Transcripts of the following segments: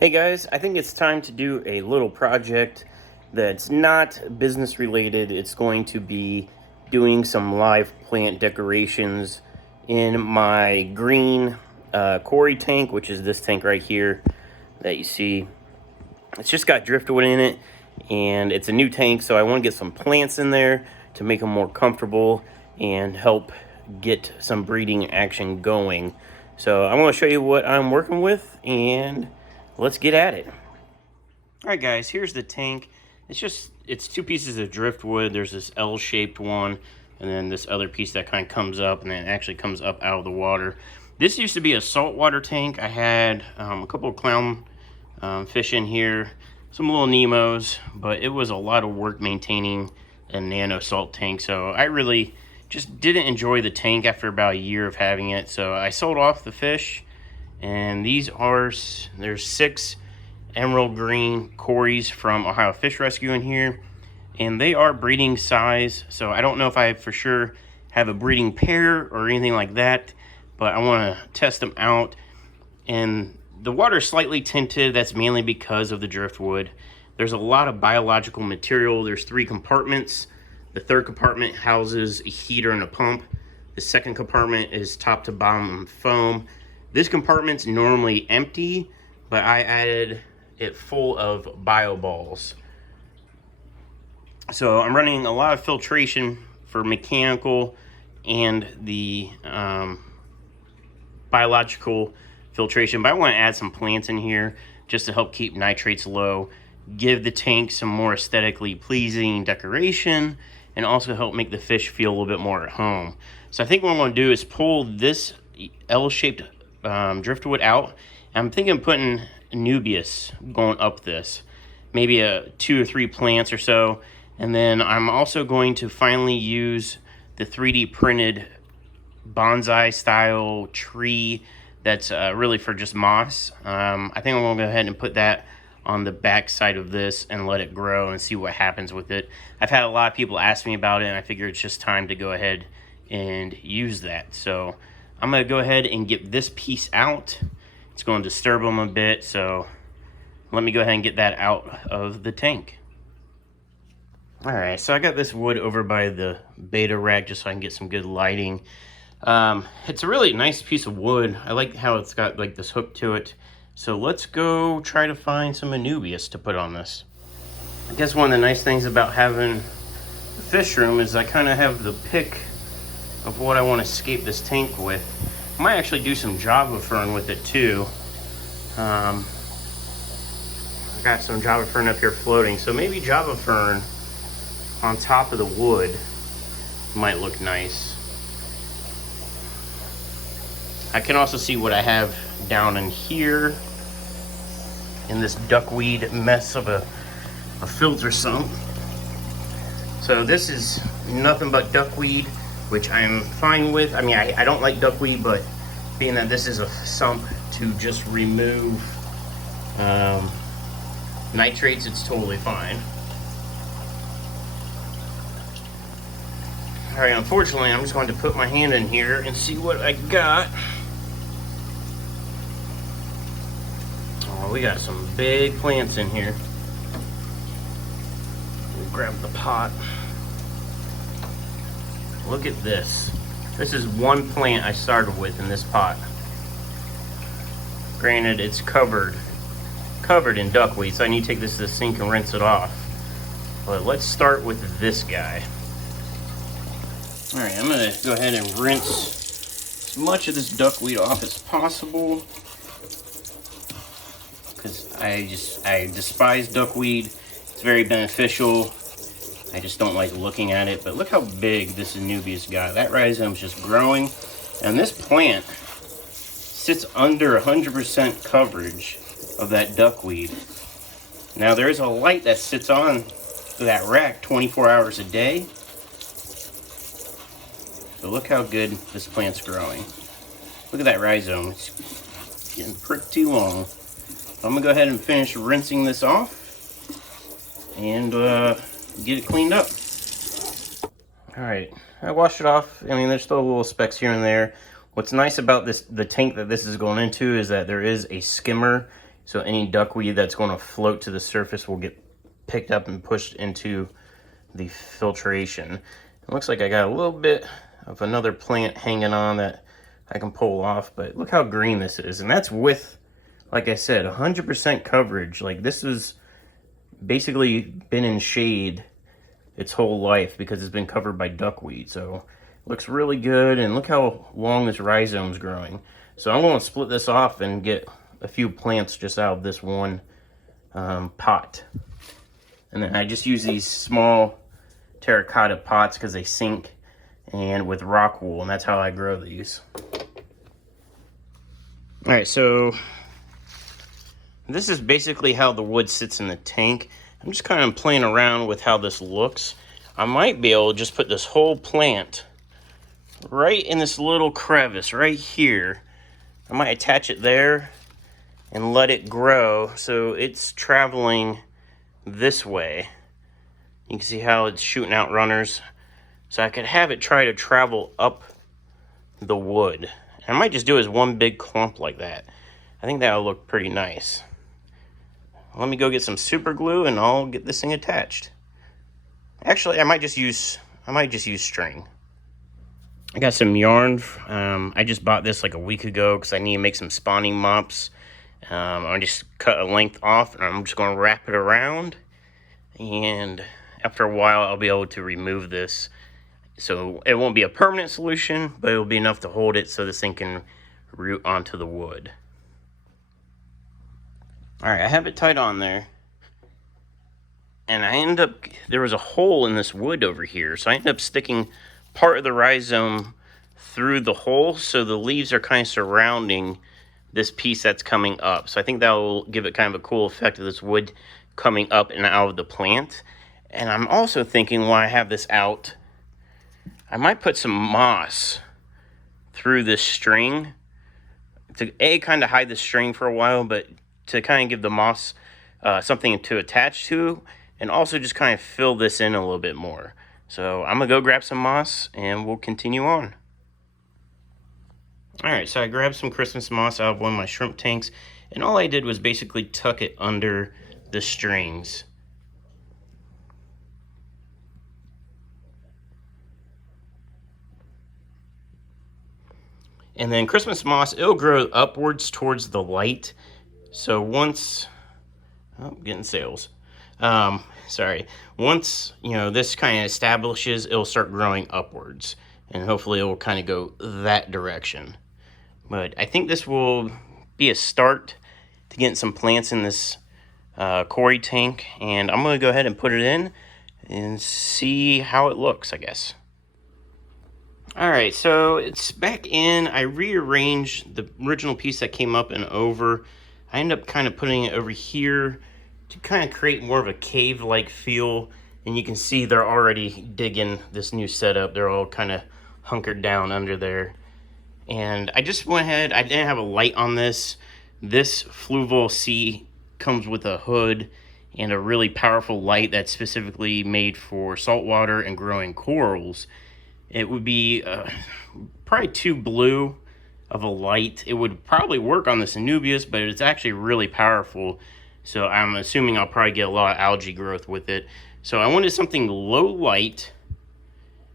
Hey guys, I think it's time to do a little project that's not business related. It's going to be doing some live plant decorations in my green cory tank, which is this tank right here that you see. It's just got driftwood in it, and it's a new tank, so I want to get some plants in there to make them more comfortable and help get some breeding action going. So I'm going to show you what I'm working with, and let's get at it. All right, guys, here's the tank. It's two pieces of driftwood. There's this L-shaped one, and then this other piece that kind of comes up, and then it actually comes up out of the water. This used to be a saltwater tank. I had a couple of clown fish in here, some little Nemos, but it was a lot of work maintaining a nano salt tank, so I really just didn't enjoy the tank after about a year of having it. So I sold off the fish, and there's 6 emerald green corys from Ohio Fish Rescue in here, and they are breeding size, so I don't know if I for sure have a breeding pair or anything like that, but I want to test them out. And the water is slightly tinted. That's mainly because of the driftwood. There's a lot of biological material. There's 3 compartments. The third compartment houses a heater and a pump. The second compartment is top to bottom foam. This compartment's normally empty, but I added it full of bio balls. So I'm running a lot of filtration for mechanical and the biological filtration, but I want to add some plants in here just to help keep nitrates low, give the tank some more aesthetically pleasing decoration, and also help make the fish feel a little bit more at home. So I think what I'm going to do is pull this L-shaped driftwood out. I'm thinking of putting anubias going up this, maybe 2 or 3 plants or so, and then I'm also going to finally use the 3D printed bonsai style tree that's really for just moss. I think I'm going to go ahead and put that on the back side of this and let it grow and see what happens with it. I've had a lot of people ask me about it, and I figure it's just time to go ahead and use that. So I'm going to go ahead and get this piece out. It's going to disturb them a bit, so let me go ahead and get that out of the tank. All right, so I got this wood over by the beta rack just so I can get some good lighting. It's a really nice piece of wood. I like how it's got like this hook to it. So let's go try to find some anubias to put on this. I guess one of the nice things about having the fish room is I kind of have the pick of what I want to scape this tank with. I might actually do some Java fern with it too. I got some Java fern up here floating, so maybe Java fern on top of the wood might look nice. I can also see what I have down in here in this duckweed mess of a filter sump. So this is nothing but duckweed, which I'm fine with. I mean, I don't like duckweed, but being that this is a sump to just remove nitrates, it's totally fine. All right, unfortunately, I'm just going to put my hand in here and see what I got. Oh, we got some big plants in here. We'll grab the pot. Look at this. This is one plant I started with in this pot. Granted, it's covered in duckweed, so I need to take this to the sink and rinse it off. But let's start with this guy. All right, I'm gonna go ahead and rinse as much of this duckweed off as possible, because I despise duckweed. It's very beneficial. I just don't like looking at it. But look how big this anubias got. That rhizome's just growing, and this plant sits under 100% coverage of that duckweed. Now there's a light that sits on that rack 24 hours a day. So look how good this plant's growing. Look at that rhizome. It's getting pretty long. I'm gonna go ahead and finish rinsing this off and get it cleaned up. All right, I washed it off. I mean, there's still little specks here and there. What's nice about the tank that this is going into is that there is a skimmer so any duckweed that's going to float to the surface will get picked up and pushed into the filtration. It looks like I got a little bit of another plant hanging on that I can pull off, but look how green this is. And that's with, like I said, 100% coverage. Like, this has basically been in shade its whole life because it's been covered by duckweed. So it looks really good, and look how long this rhizome's growing. So I'm going to split this off and get a few plants just out of this one pot. And then I just use these small terracotta pots because they sink, and with rock wool, and that's how I grow these. All right, so this is basically how the wood sits in the tank. I'm just kind of playing around with how this looks. I might be able to just put this whole plant right in this little crevice right here. I might attach it there and let it grow so it's traveling this way. You can see how it's shooting out runners. So I could have it try to travel up the wood. I might just do it as one big clump like that. I think that'll look pretty nice. Let me go get some super glue and I'll get this thing attached. Actually, I might just use string. I got some yarn. I just bought this like a week ago because I need to make some spawning mops. I just cut a length off and I'm just going to wrap it around. And after a while, I'll be able to remove this. So it won't be a permanent solution, but it'll be enough to hold it so this thing can root onto the wood. All right, I have it tied on there. And there was a hole in this wood over here. So I ended up sticking part of the rhizome through the hole. So the leaves are kind of surrounding this piece that's coming up. So I think that will give it kind of a cool effect of this wood coming up and out of the plant. And I'm also thinking while I have this out, I might put some moss through this string to kind of hide the string for a while, but to kind of give the moss something to attach to, and also just kind of fill this in a little bit more. So I'm gonna go grab some moss and we'll continue on. All right, so I grabbed some Christmas moss out of one of my shrimp tanks, and all I did was basically tuck it under the strings. And then Christmas moss, it'll grow upwards towards the light. So once, getting sales. Once, this kind of establishes, it'll start growing upwards. And hopefully it will kind of go that direction. But I think this will be a start to getting some plants in this cory tank. And I'm going to go ahead and put it in and see how it looks, I guess. All right, so it's back in. I rearranged the original piece that came up and over. I ended up kind of putting it over here to kind of create more of a cave-like feel. And you can see they're already digging this new setup. They're all kind of hunkered down under there. And I just went ahead, I didn't have a light on this. This Fluval C comes with a hood and a really powerful light that's specifically made for saltwater and growing corals. It would be probably too blue of a light. It would probably work on this anubias, but it's actually really powerful. So I'm assuming I'll probably get a lot of algae growth with it. So I wanted something low light,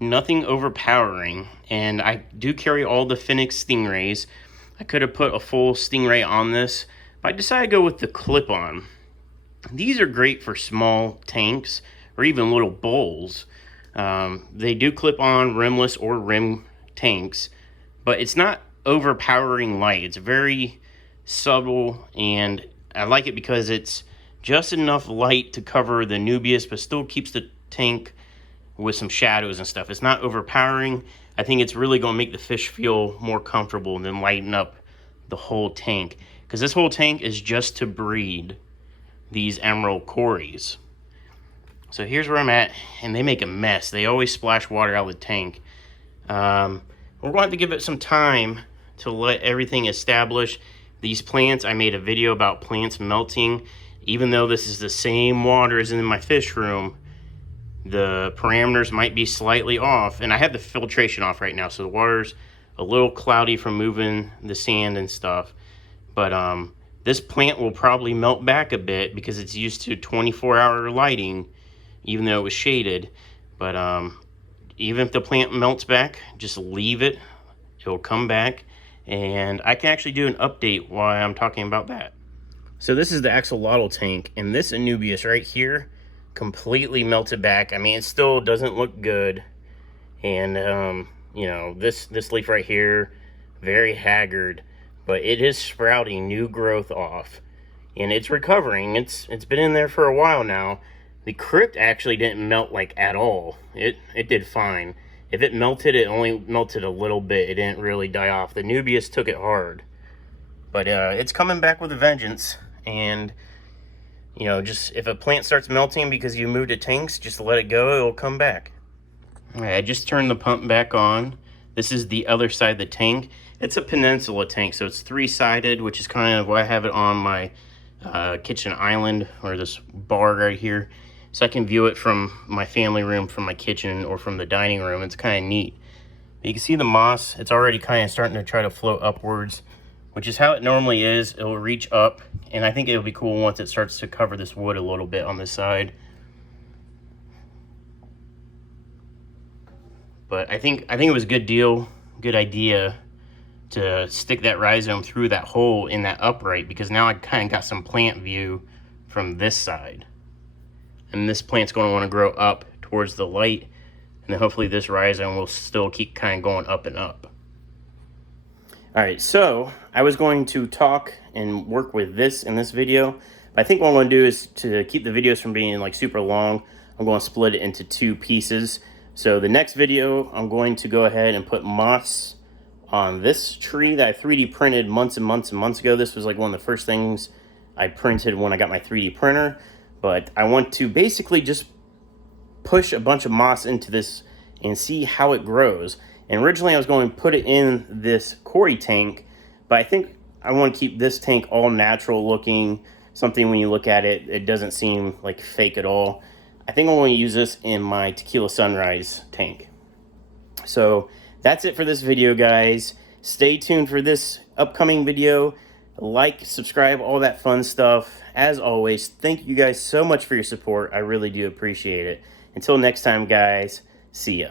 nothing overpowering. And I do carry all the Phoenix stingrays. I could have put a full stingray on this, but I decided to go with the clip-on. These are great for small tanks or even little bowls. They do clip on rimless or rim tanks, but it's not overpowering light. It's very subtle, and I like it because it's just enough light to cover the anubias, but still keeps the tank with some shadows and stuff. It's not overpowering. I think it's really going to make the fish feel more comfortable and then lighten up the whole tank, because this whole tank is just to breed these emerald corys. So here's where I'm at, and they make a mess. They always splash water out of the tank. We're going to have to give it some time to let everything establish. These plants, I made a video about plants melting. Even though this is the same water as in my fish room, the parameters might be slightly off. And I have the filtration off right now, so the water's a little cloudy from moving the sand and stuff. But This plant will probably melt back a bit because it's used to 24-hour lighting, even though it was shaded. But even if the plant melts back, just leave it. It'll come back. And I can actually do an update while I'm talking about that. So this is the axolotl tank, and this anubias right here completely melted back. I mean, it still doesn't look good. And you know, this leaf right here, very haggard, but it is sprouting new growth off, and it's recovering. It's been in there for a while now. The crypt actually didn't melt like at all. It did fine. If it melted, it only melted a little bit. It didn't really die off. The anubias took it hard, but it's coming back with a vengeance. And you know, just if a plant starts melting because you moved it tanks, just let it go. It'll come back. All right, I just turned the pump back on. This is the other side of the tank. It's a peninsula tank, so it's three-sided, which is kind of why I have it on my kitchen island, or this bar right here, so I can view it from my family room, from my kitchen, or from the dining room. It's kind of neat. But you can see the moss. It's already kind of starting to try to float upwards, which is how it normally is. It'll reach up, and I think it'll be cool once it starts to cover this wood a little bit on this side. But I think it was a good idea to stick that rhizome through that hole in that upright, because now I kind of got some plant view from this side. And this plant's going to want to grow up towards the light, and then hopefully this rhizome will still keep kind of going up and up. Alright, so I was going to talk and work with this in this video, but I think what I'm going to do is, to keep the videos from being like super long, I'm going to split it into two pieces. So the next video, I'm going to go ahead and put moss on this tree that I 3D printed months and months and months ago. This was like one of the first things I printed when I got my 3D printer. But I want to basically just push a bunch of moss into this and see how it grows. And originally I was going to put it in this cory tank, but I think I want to keep this tank all natural looking. Something when you look at it, it doesn't seem like fake at all. I think I'm going to use this in my Tequila Sunrise tank. So that's it for this video, guys. Stay tuned for this upcoming video. Like, subscribe, all that fun stuff. As always, thank you guys so much for your support. I really do appreciate it. Until next time, guys, see ya.